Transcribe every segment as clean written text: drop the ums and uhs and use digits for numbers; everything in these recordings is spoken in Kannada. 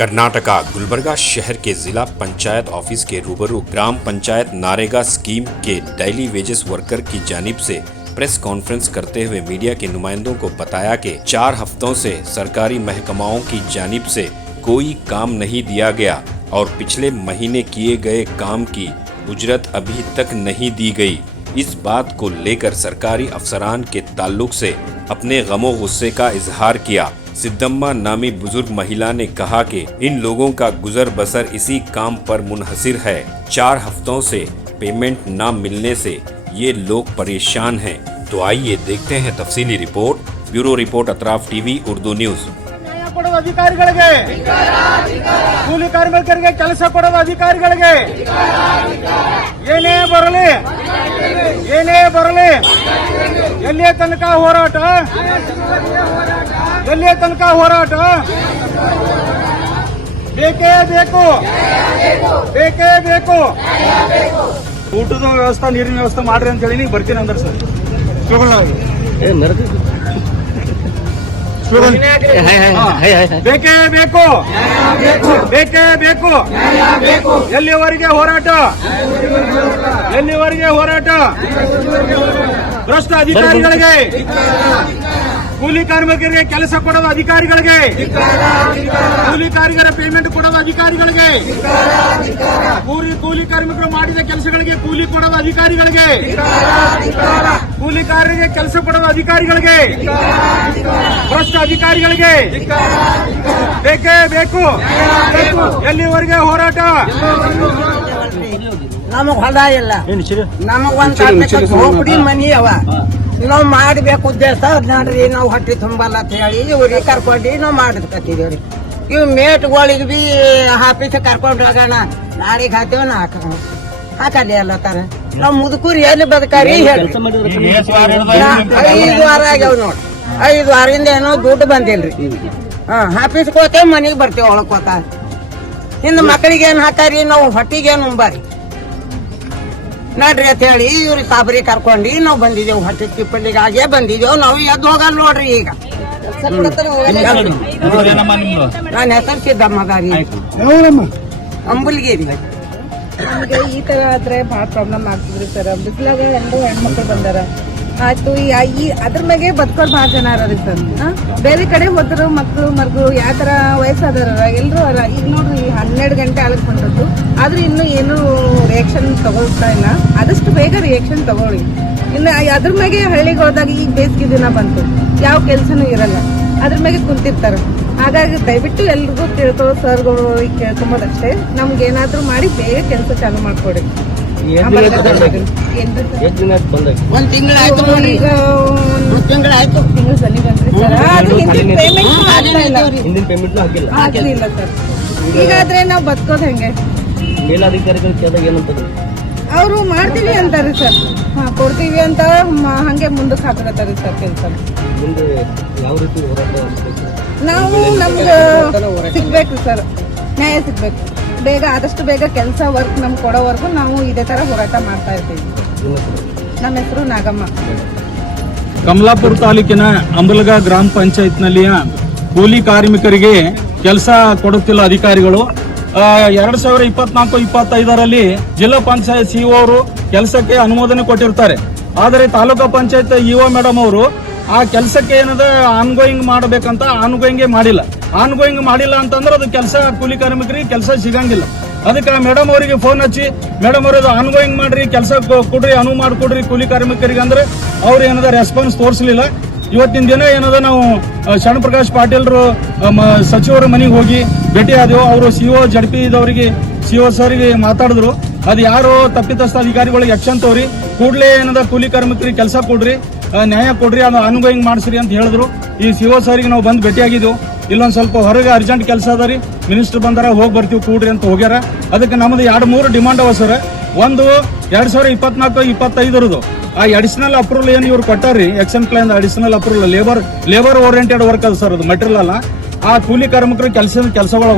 कर्नाटका गुलबर्गा शहर के जिला पंचायत ऑफिस के रूबरू ग्राम पंचायत नारेगा स्कीम के डेली वेजेस वर्कर की जानिब से प्रेस कॉन्फ्रेंस करते हुए मीडिया के नुमाइंदों को बताया कि 4 हफ्तों से सरकारी महकमाओं की जानिब से कोई काम नहीं दिया गया और पिछले महीने किए गए काम की उजरत अभी तक नहीं दी गई। इस बात को लेकर सरकारी अफसरान के ताल्लुक से अपने गमो गुस्से का इजहार किया। सिद्धम्मा नामी बुजुर्ग महिला ने कहा कि इन लोगों का गुजर बसर इसी काम पर मुनहसिर है। 4 हफ्तों से पेमेंट न मिलने से ये लोग परेशान हैं। तो आइए देखते हैं तफसीली report. Bureau report Atraf TV Urdu news. ಕೊಡುವ ಅಧಿಕಾರಿಗಳಿಗೆ ಕೂಲಿ ಕಾರ್ಮಿಕರಿಗೆ ಕೆಲಸ ಕೊಡುವ ಅಧಿಕಾರಿಗಳಿಗೆ ಏನೇ ಬರಲಿ ಎಲ್ಲಿಯ ತನಕ ಹೋರಾಟ ಬೇಕೇ ಬೇಕು ಊಟದ ವ್ಯವಸ್ಥೆ ನೀರಿನ ವ್ಯವಸ್ಥೆ ಮಾಡ್ರಿ ಅಂತ ಹೇಳಿ ನೀವು ಬರ್ತೀನಿ ಅಂದ್ರೆ ಸರ್ ಬೇಕೇ ಬೇಕು ಎಲ್ಲಿವರೆಗೆ ಹೋರಾಟ ಭ್ರಷ್ಟ ಅಧಿಕಾರಿಗಳಿಗೆ ಕೂಲಿ ಕಾರ್ಮಿಕರಿಗೆ ಕೆಲಸ ಕೊಡುವ ಅಧಿಕಾರಿಗಳಿಗೆ ಕೂಲಿ ಕಾರ್ಮಿಕರ ಪೇಮೆಂಟ್ ಕೊಡುವ ಅಧಿಕಾರಿಗಳಿಗೆ ಕೂಲಿ ಕಾರ್ಮಿಕರು ಮಾಡಿದ ಕೆಲಸಗಳಿಗೆ ಕೂಲಿ ಕೊಡುವ ಅಧಿಕಾರಿಗಳಿಗೆ ಕೂಲಿಕಾರರಿಗೆ ಕೆಲಸ ಕೊಡುವ ಅಧಿಕಾರಿಗಳಿಗೆ ಭ್ರಷ್ಟ ಅಧಿಕಾರಿಗಳಿಗೆ ಬೇಕೇ ಬೇಕು ಎಲ್ಲಿವರೆಗೆ ಹೋರಾಟ ನಮಗ್ ಹೊಲ ಇಲ್ಲ ನಮಗ್ ಒಂದ್ ಝೋಪಡಿ ಮನಿ ಅವ ನಾವ್ ಮಾಡ್ಬೇಕು ಉದ್ದೇಶ ನೋಡ್ರಿ ನಾವ್ ಹೊಟ್ಟಿ ತುಂಬಲ್ಲ ಅಂತ ಹೇಳಿ ಇವ್ರಿಗೆ ಕರ್ಕೊಂಡಿ ನಾವ್ ಮಾಡ್ಕತ್ತಿದೇವ್ರಿ ಇವ್ ಮೇಟ್ಗಳಿಗೆ ಬಿ ಆಫೀಸ್ ಕರ್ಕೊಂಡ್ ಹೋಗೋಣ ನಾಳೆಗೆ ಹಾಕ್ತೇವ ಹಾಕಲಿ ಅಲ್ಲತ್ತಾರ ನಾವ್ ಮುದುಕೂರಿ ಎಲ್ಲಿ ಬದುಕಾರಿ ಹೇಳಿ 5 ವಾರ ಆಗ್ಯಾವ ನೋಡ್ರಿ 5 ವಾರದಿಂದ ಏನೋ ದುಡ್ಡು ಬಂದಿಲ್ರಿ ಆಫೀಸ್ಗೆ ಹೋತೇವ್ ಮನಿಗ್ ಬರ್ತೇವ್ ಒಳಕೋತ ಹಿಂದ್ ಮಕ್ಕಳಿಗೆ ಏನ್ ಹಾಕಾರಿ ನಾವು ಹೊಟ್ಟಿಗೆ ಏನ್ ಉಂಬಾರಿ ನಡ್ರಿ ಅಂತ ಹೇಳಿ ಇವ್ರಿಗೆ ಸಾಬರಿ ಕರ್ಕೊಂಡಿ ನಾವ್ ಬಂದಿದ್ದೇವು ಹೊಟ್ಟೆ ತಿಪ್ಪಲಿಗಾಗೆ ಬಂದಿದ್ದೇವು ನಾವು ಎದ್ದು ಹೋಗಲ್ಲ ನೋಡ್ರಿ ಈಗ ನನ್ನ ಹೆಸರು ಸಿದ್ದಮ್ಮಗಾರಿ ಅಂಬುಲ್ಗಿರಿ ನಮಗೆ ಈ ತರ ಆದ್ರೆ ಬಹಳ ಪ್ರಾಬ್ಲಮ್ ಆಗ್ತಿದ್ರಿ ಸರ್ ಬಿಸಿಲಾಗ ಹೆಣ್ಮಕ್ಳು ಬಂದಾರ ಆಯ್ತು ಈ ಅದ್ರ ಮ್ಯಾಗೆ ಬದುಕೋರು ಬಹಳ ಜನ ಅರ ಸರ್ ಬೇರೆ ಕಡೆ ಹೋದ್ರು ಮಕ್ಳು ಮರ್ಗು ಯಾವ ತರ ವಯಸ್ಸಾದಾರ ಎಲ್ರು ಅರ ಈಗ ನೋಡ್ರಿ 12 ಗಂಟೆ ಆಗಕ್ ಬಂದದ್ದು ಆದ್ರೆ ಇನ್ನು ಏನು ರಿಯಾಕ್ಷನ್ ತಗೊಳ್ತಾ ಇಲ್ಲ ಆದಷ್ಟು ಬೇಗ ರಿಯಾಕ್ಷನ್ ತಗೊಳ್ಳಿ ಇನ್ನು ಅದ್ರ ಮ್ಯಾಗೆ ಹಳ್ಳಿಗೆ ಹೋದಾಗ ಈಗ ಬೇಸಿಗೆ ದಿನ ಬಂತು ಯಾವ ಕೆಲ್ಸನೂ ಇರಲ್ಲ ಅದ್ರ ಮ್ಯಾಗೆ ಕುಂತಿರ್ತಾರ ಹಾಗಾಗಿ ದಯವಿಟ್ಟು ಎಲ್ರಿಗೂ ತಿಳ್ಕೊಳ್ಳೋ ಸರ್ಗಳು ಈಗ ಕೇಳ್ಕೊಂಬೋದಷ್ಟೇ ನಮ್ಗೆ ಏನಾದ್ರೂ ಮಾಡಿ ಬೇಗ ಕೆಲಸ ಚಾಲು ಮಾಡ್ಕೊಡಿ ಒಂದ್ ತಿಂಗಳಾಯ್ತು ನೋಡ್ರಿ ತಿಂಗಳು ಸನಿ ಬಂದ್ರಿ ಸರ್ ಅದು ಹಿಂದಿನ ಪೇಮೆಂಟ್ ಹಾಕಿಲ್ಲ ಸರ್ ಈಗಾದ್ರೆ ನಾವ್ ಬದುಕೋದ್ ಹೆಂಗೆ ಮೇಲಾಧಿಕಾರಿಗಳು ಕೇಳಿದಾಗ ಏನಂತಂದ್ರೆ ಅವರು ಮಾಡ್ತೀವಿ ಅಂತಾರಿ ಸರ್ ಕೊಡ್ತೀವಿ ಅಂತ ಹಂಗೆ ಮುಂದಕ್ಕೆ ಹಾಕತ್ತಾರಿ ಸರ್ ಕೆಲಸ ಮುಂದೆ ಯಾವ ರೀತಿ ಹೋರಾಟ ನಾವು ನಮ್ಗೆ ಸಿಗ್ಬೇಕು ಸರ್ ನ್ಯಾಯ ಸಿಗ್ಬೇಕು ಬೇಗ ಆದಷ್ಟು ಬೇಗ ಕೆಲಸ ವರ್ಕ್ ನಮ್ಗೆ ಕೊಡೋವರೆಗೂ ನಾವು ಇದೇ ತರ ಹೋರಾಟ ಮಾಡ್ತಾ ಇರ್ತೀವಿ. ನಮ್ಮ ಹೆಸರು ನಾಗಮ್ಮ. ಕಮಲಾಪುರ ತಾಲೂಕಿನ ಅಂಬಲಗ ಗ್ರಾಮ ಪಂಚಾಯತ್ನಲ್ಲಿಯ ಕೂಲಿ ಕಾರ್ಮಿಕರಿಗೆ ಕೆಲಸ ಕೊಡುತ್ತಿಲ್ಲ ಅಧಿಕಾರಿಗಳು. 2024-25ರಲ್ಲಿ ಜಿಲ್ಲಾ ಪಂಚಾಯತ್ ಸಿಇಒ ಅವರು ಕೆಲಸಕ್ಕೆ ಅನುಮೋದನೆ ಕೊಟ್ಟಿರ್ತಾರೆ. ಆದರೆ ತಾಲೂಕಾ ಪಂಚಾಯತ್ ಇಒ ಮೇಡಮ್ ಅವರು ಆ ಕೆಲಸಕ್ಕೆ ಏನದ ಆನ್ಗೋಯಿಂಗ್ ಮಾಡಬೇಕಂತ ಆನ್ಗೋಯಿಂಗ್ ಮಾಡಿಲ್ಲ ಅಂತಂದ್ರೆ ಅದು ಕೆಲಸ ಕೂಲಿ ಕಾರ್ಮಿಕರಿಗೆ ಕೆಲಸ ಸಿಗಂಗಿಲ್ಲ. ಅದಕ್ಕೆ ಮೇಡಮ್ ಅವರಿಗೆ ಫೋನ್ ಹಚ್ಚಿ ಮೇಡಮ್ ಅವ್ರದ್ದು ಆನ್ಗೋಯಿಂಗ್ ಮಾಡ್ರಿ, ಕೆಲಸ ಕೊಡ್ರಿ, ಅನುವು ಮಾಡಿಕೊಡ್ರಿ ಕೂಲಿ ಕಾರ್ಮಿಕರಿಗೆ ಅಂದ್ರೆ ಅವ್ರು ಏನದ ರೆಸ್ಪಾನ್ಸ್ ತೋರಿಸಲಿಲ್ಲ. ಇವತ್ತಿನ ದಿನ ಏನದ ನಾವು ಶರಣ ಪ್ರಕಾಶ್ ಪಾಟೀಲ್ರು ಸಚಿವರ ಮನೆಗೆ ಹೋಗಿ ಭೇಟಿ ಆದೆವು. ಅವರು ಸಿಒ ಜಡ್ಪಿ ಇದವರಿಗೆ ಸಿಒ ಸರ್ಗೆ ಮಾತಾಡಿದ್ರು. ಅದು ಯಾರೋ ತಪ್ಪಿತಸ್ಥ ಅಧಿಕಾರಿಗಳಿಗೆ ಆಕ್ಷನ್ ತೋರಿ ಕೂಡಲೇ ಏನದ ಕೂಲಿ ಕಾರ್ಮಿಕರಿಗೆ ಕೆಲಸ ಕೊಡ್ರಿ, ನ್ಯಾಯ ಕೊಡ್ರಿ, ಅದು ಆನ್ಗೋಯಿಂಗ್ ಮಾಡಿಸ್ರಿ ಅಂತ ಹೇಳಿದ್ರು. ಈ ಸಿಒ ಸರ್ಗೆ ನಾವು ಬಂದು ಭೇಟಿಯಾಗಿದ್ದೆವು. ಇಲ್ಲೊಂದು ಸ್ವಲ್ಪ ಹೊರಗೆ ಅರ್ಜೆಂಟ್ ಕೆಲಸ ಅದ ರೀ, ಮಿನಿಸ್ಟರ್ ಬಂದಾರ, ಹೋಗಿ ಬರ್ತೀವಿ ಕೂಡ್ರಿ ಅಂತ ಹೋಗ್ಯಾರ. ಅದಕ್ಕೆ ನಮ್ದು 2-3 ಡಿಮಾಂಡ್ ಅವ ಸರ್. ಒಂದು 2024-25 ಆ ಅಡಿಷನಲ್ ಅಪ್ರೂವಲ್ ಏನು ಇವ್ರು ಕೊಟ್ಟಾರ್ರಿ, action plan additional approval labour oriented work ಅದ ಸರ್, ಅದು ಮೆಟೀರಿಯಲ್ ಅಲ್ಲ. ಆ ಕೂಲಿ ಕಾರ್ಮಿಕರ ಕೆಲಸಗಳು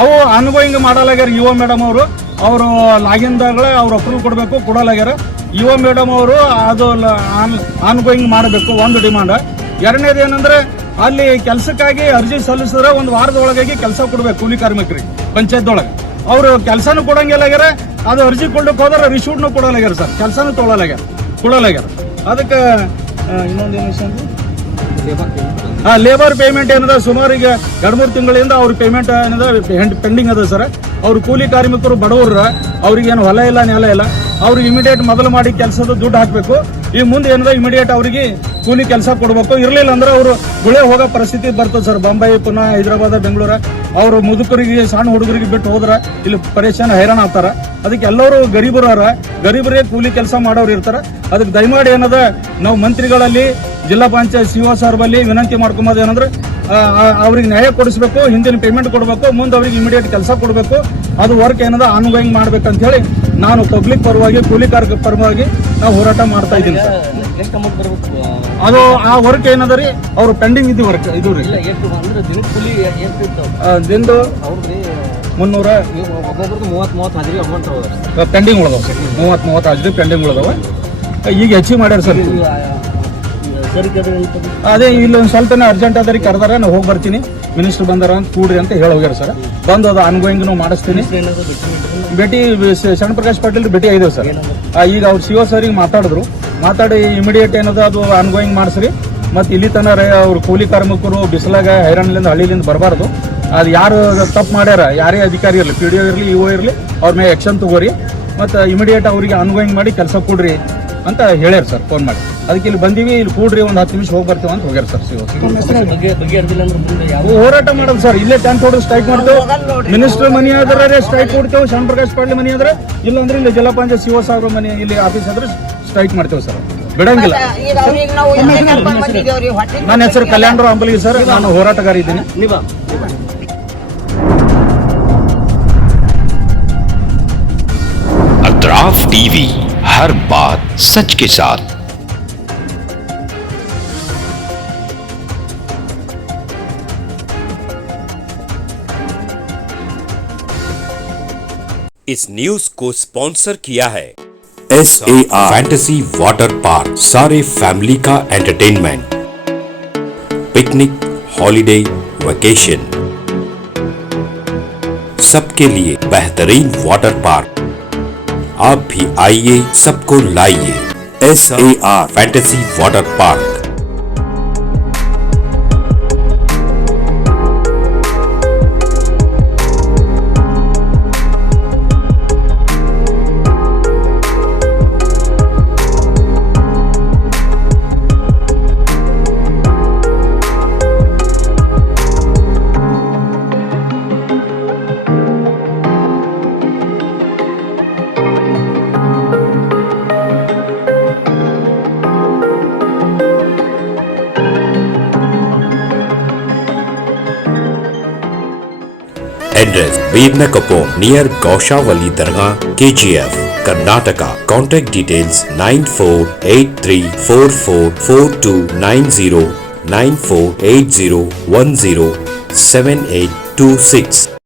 ಅವು ಆನ್ಗೋಯಿಂಗ್ ಮಾಡಲಾಗ್ಯಾರ. ಇಒ ಮೇಡಮ್ ಅವರು ಲಾಗಿನ್ದಾಗಲೇ ಅವ್ರು ಅಪ್ರೂವಲ್ ಕೊಡಲಾಗ್ಯಾರ. ಇಒ ಮೇಡಮ್ ಅವರು ಅದು ಆನ್ಗೋಯಿಂಗ್ ಮಾಡಬೇಕು, ಒಂದು ಡಿಮಾಂಡ್. ಎರಡನೇದು ಏನಂದ್ರೆ ಅಲ್ಲಿ ಕೆಲಸಕ್ಕಾಗಿ ಅರ್ಜಿ ಸಲ್ಲಿಸಿದ್ರೆ ಒಂದು ವಾರದ ಒಳಗಾಗಿ ಕೆಲಸ ಕೊಡ್ಬೇಕು ಕೂಲಿ ಕಾರ್ಮಿಕರಿಗೆ ಪಂಚಾಯತ್ದೊಳಗೆ. ಅವರು ಕೆಲಸನೂ ಕೊಡಂಗಿಲ್ಲಾಗ್ಯಾರ, ಅದು ಅರ್ಜಿ ಕೊಡ್ಲಿಕ್ಕೆ ಹೋದ್ರೆ ರಿಸೀವ್ಟ್ನು ಕೊಡಲಾಗ್ಯಾರ ಸರ್, ಕೆಲಸನೂ ಕೊಡಲಾಗ್ಯಾರ. ಅದಕ್ಕೆ ಇನ್ನೊಂದೇನು ವಿಷಯ ಲೇಬರ್ ಪೇಮೆಂಟ್ ಏನದ ಸುಮಾರು ಈಗ 2-3 ತಿಂಗಳಿಂದ ಅವ್ರ ಪೇಮೆಂಟ್ ಏನದ ಪೆಂಡಿಂಗ್ ಅದ ಸರ್. ಅವ್ರು ಕೂಲಿ ಕಾರ್ಮಿಕರು ಬಡವ್ರ, ಅವ್ರಿಗೆ ಏನು ಹೊಲ ಇಲ್ಲ ನೆಲ ಇಲ್ಲ, ಅವ್ರಿಗೆ ಇಮಿಡಿಯೇಟ್ ಮೊದಲು ಮಾಡಿ ಕೆಲಸದ ದುಡ್ಡು ಹಾಕಬೇಕು. ಈ ಮುಂದೆ ಏನದ ಇಮಿಡಿಯೇಟ್ ಅವರಿಗೆ ಕೂಲಿ ಕೆಲಸ ಕೊಡಬೇಕು. ಇರಲಿಲ್ಲ ಅಂದ್ರೆ ಅವರು ಗುಳೆ ಹೋಗೋ ಪರಿಸ್ಥಿತಿ ಬರ್ತದೆ ಸರ್. ಬಾಂಬೆ, ಪುನಃ ಹೈದರಾಬಾದ್, ಬೆಂಗಳೂರ ಅವರು ಮುದುಕರಿಗೆ ಸಣ್ಣ ಹುಡುಗರಿಗೆ ಬಿಟ್ಟು ಹೋದ್ರ ಇಲ್ಲಿ ಪರೇಶಾನ ಹೈರಾಣ ಆಗ್ತಾರ. ಅದಕ್ಕೆ ಎಲ್ಲರೂ ಗರೀಬರಿಗೆ ಕೂಲಿ ಕೆಲಸ ಮಾಡೋರು ಇರ್ತಾರ. ಅದಕ್ಕೆ ದಯಮಾಡಿ ಏನದ ನಾವು ಮಂತ್ರಿಗಳಲ್ಲಿ, ಜಿಲ್ಲಾ ಪಂಚಾಯತ್ ಸಿಒ ಸರ್ ಬಲ್ಲಿ ವಿನಂತಿ ಮಾಡ್ಕೊಂಬೋದು ಏನಂದ್ರೆ ಅವ್ರಿಗೆ ನ್ಯಾಯ ಕೊಡಿಸ್ಬೇಕು, ಹಿಂದಿನ ಪೇಮೆಂಟ್ ಕೊಡಬೇಕು, ಮುಂದೆ ಅವ್ರಿಗೆ ಇಮಿಡಿಯೇಟ್ ಕೆಲಸ ಕೊಡಬೇಕು. ಅದು ವರ್ಕ್ ಏನದ ಆನ್ಗೋಯಿಂಗ್ ಮಾಡ್ಬೇಕಂತ ಹೇಳಿ ನಾನು ಪಬ್ಲಿಕ್ ಪರವಾಗಿ, ಕೂಲಿ ಕಾರ್ಮಿಕರ ಪರವಾಗಿ ನಾವು ಹೋರಾಟ ಮಾಡ್ತಾ ಇದ್ದೀನಿ ಸರ್. ಎಷ್ಟು ಅಮೌಂಟ್ ಬರ್ಬೇಕು? ಅದು ಆ ವರ್ಕ್ ಏನದ ರೀ, ಅವ್ರು ಪೆಂಡಿಂಗ್ ಇದ್ದು ವರ್ಕ್ ಇದು ರೀ. ಎಷ್ಟು ಅಂದ್ರೆ ದಿನಕ್ಕೆ ಕೂಲಿ ಎಷ್ಟು ಇರ್ತಾವ? ದಿಂದು ಅವ್ರದ್ರಿ 300 ಒಬ್ಬೊಬ್ರದ್ದು 30 ಹಾಜರಿ ಅಮೌಂಟ್ ಅವ ಪೆಂಡಿಂಗ್ ಉಳ್ದವ ಸರ್. 30 ಹಾಜರಿ ಪೆಂಡಿಂಗ್ ಉಳ್ದವ. ಈಗ ಹೆಚ್ಚಿಗೆ ಮಾಡ್ಯಾರ ಸರ್. ಅದೇ ಇಲ್ಲಿ ಒಂದು ಸ್ವಲ್ಪ ಅರ್ಜೆಂಟ್ ಅದ ರೀ, ಕರೆದಾರ ನಾವು ಹೋಗಿ ಬರ್ತೀನಿ, ಮಿನಿಸ್ಟರ್ ಬಂದಾರ ಅಂತ ಕೂಡ್ರಿ ಅಂತ ಹೇಳಿ ಹೋಗ್ಯಾರ ಸರ್. ಬಂದು ಅದು ಆನ್ಗೋಯಿಂಗ್ ಮಾಡಿಸ್ತೀನಿ. ಭೇಟಿ ಶರಣ ಪ್ರಕಾಶ್ ಪಾಟೀಲ್ ಭೇಟಿ ಆಗಿದ್ದೇವೆ ಸರ್. ಈಗ ಅವ್ರು ಸಿಒ ಸರ್ ಮಾತಾಡಿ ಇಮಿಡಿಯೇಟ್ ಏನದ ಅದು ಆನ್ಗೋಯಿಂಗ್ ಮಾಡಿಸ್ರಿ. ಮತ್ತು ಇಲ್ಲಿ ತನ ಅವ್ರು ಕೂಲಿ ಕಾರ್ಮಿಕರು ಬಿಸಿಲಾಗ ಹೈರಾಣಲಿಂದ ಹಳ್ಳಿಲಿಂದ ಬರಬಾರ್ದು. ಅದು ಯಾರು ತಪ್ಪು ಮಾಡ್ಯಾರ, ಯಾರೇ ಅಧಿಕಾರಿ ಇರಲಿ, PDO ಇರಲಿ, ಇಒ ಇರಲಿ, ಅವ್ರ ಮೇಲೆ ಆಕ್ಷನ್ ತಗೋರಿ. ಮತ್ತು ಇಮಿಡಿಯೇಟ್ ಅವರಿಗೆ ಆನ್ಗೋಯಿಂಗ್ ಮಾಡಿ ಕೆಲಸ ಕೊಡ್ರಿ ಅಂತ ಹೇಳ್ಯಾರ ಸರ್ ಫೋನ್ ಮಾಡಿ. ಅದಕ್ಕೆ ಇಲ್ಲಿ ಬಂದೀವಿ, ಇಲ್ಲಿ ಕೂಡ್ರಿ, ಒಂದು 10 ನಿಮಿಷ ಹೋಗಿ ಬರ್ತೀವಿ ಅಂತ ಹೋಗ್ಯಾರ ಸರ್ ಸಿಒ. ಹೋರಾಟ ಮಾಡೋದು ಸರ್, ಇಲ್ಲೇ ಟೆಂಟ್ ಹೊಡೆದು ಸ್ಟ್ರೈಕ್ ಮಾಡ್ತೇವೆ. ಮಿನಿಸ್ಟರ್ ಮನಿ ಆದ್ರೆ ಸ್ಟ್ರೈಕ್ ಕೊಡ್ತೇವೆ, ಶರಣ ಪ್ರಕಾಶ್ ಪಾಟೀಲ್ ಮನಿ ಆದ್ರೆ ಇಲ್ಲ ಅಂದ್ರೆ ಇಲ್ಲಿ ಜಿಲ್ಲಾ ಪಂಚಾಯತ್ ಸಿಒ ಸಾಹೇಬ್ರ ಮನಿ ಇಲ್ಲಿ ಆಫೀಸ್ ಆದ್ರೆ ಸ್ಟ್ರೈಕ್ ಮಾಡ್ತೇವೆ ಸರ್, ಬಿಡಂಗಿಲ್ಲ. ನನ್ನ ಹೆಸರು ಕಲ್ಯಾಣರಾವ್ ಅಂಬಲ್ಗಿ ಸರ್, ನಾನು ಹೋರಾಟಗಾರ ಇದ್ದೀನಿ. अतराफ टीवी, हर बात सच के साथ। इस न्यूज को स्पॉन्सर किया है SAR फैंटेसी वाटर पार्क। सारे फैमिली का एंटरटेनमेंट, पिकनिक, हॉलिडे, वेकेशन, सबके लिए बेहतरीन वाटर पार्क। आप भी आइए, सबको लाइए। SAR fantasy water park. Address Birnakapon near Gaushavali Dargah, KGF, Karnataka. Contact details 9483444290 9480107826.